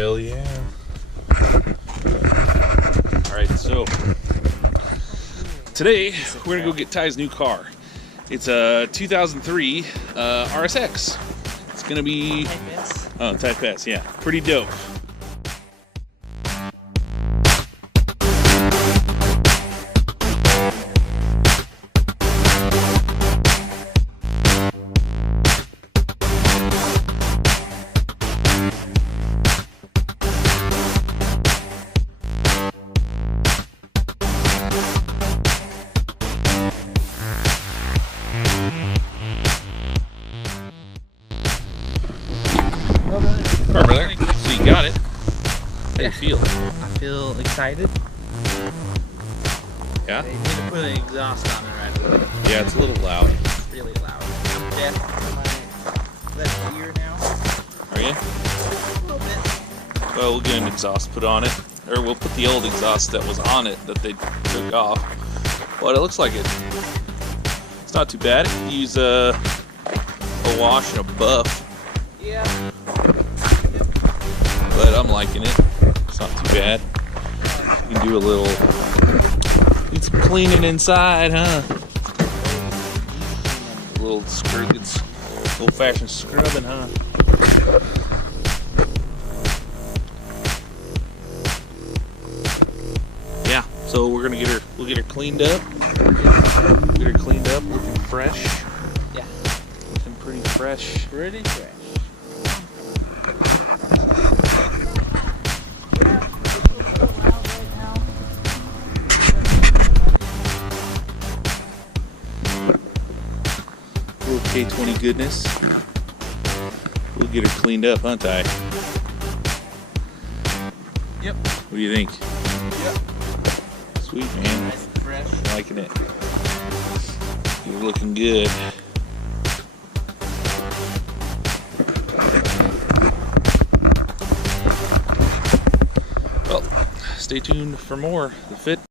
Hell yeah. Alright, so today we're gonna go get Ty's new car. It's a 2003 RSX. It's gonna be Type S, yeah, pretty dope. Perfect. So you got it. How do you feel? I feel excited. Yeah? They need to put an exhaust on it right away. Yeah, it's a little loud. It's really loud. I'm deaf in my left ear now. Are you? A little bit. Well, we'll get an exhaust put on it. Or we'll put the old exhaust that was on it that they took off. But it looks like it's not too bad. You can use a wash and a buff. Yeah. But I'm liking it. It's not too bad. You can do a little, need some cleaning inside, huh? A little scrub, it's old-fashioned scrubbing, huh? Yeah. So we're gonna we'll get her cleaned up. Get her cleaned up, looking fresh. Yeah. Looking pretty fresh. Pretty fresh. Little K20 goodness. We'll get her cleaned up, huh, Ty? Yep. What do you think? Yep. Sweet, man. Nice and fresh. Liking it. You're looking good. Well, stay tuned for more. The Fit